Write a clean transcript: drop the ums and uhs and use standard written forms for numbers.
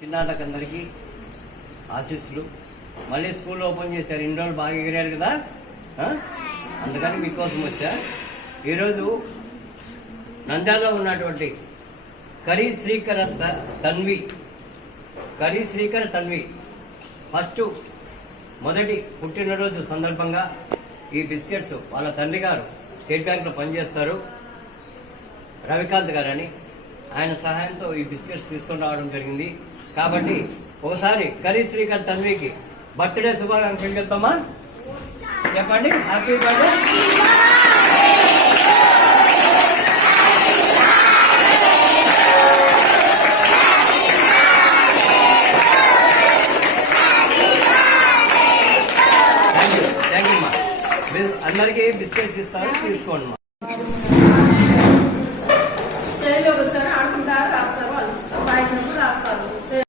చిన్నాళ్ళకందరికీ ఆశీస్సులు. మళ్ళీ school open చేశారు, ఇన్ని రోజులు బాగా ఎగిరారు కదా, అందుకని మీకోసం వచ్చా. ఈరోజు నంద్యాలలో ఉన్నటువంటి కరీ శ్రీకర తన్వి ఫస్ట్ మొదటి పుట్టినరోజు సందర్భంగా ఈ బిస్కెట్స్ వాళ్ళ తండ్రి గారు స్టేట్ బ్యాంక్లో పనిచేస్తారు, రవికాంత్ గారు అని, ఆయన సహాయంతో ఈ బిస్కెట్స్ తీసుకొని రావడం జరిగింది. కాబట్టి ఒకసారి కరీ శ్రీకర్ తన్వికి బర్త్డే శుభాకాంక్షలు చెప్తామా? చెప్పండి. Happy birthday. థ్యాంక్ యూ అమ్మా. అందరికీ బిస్కెట్స్ ఇస్తాను, తీసుకోండి అమ్మా.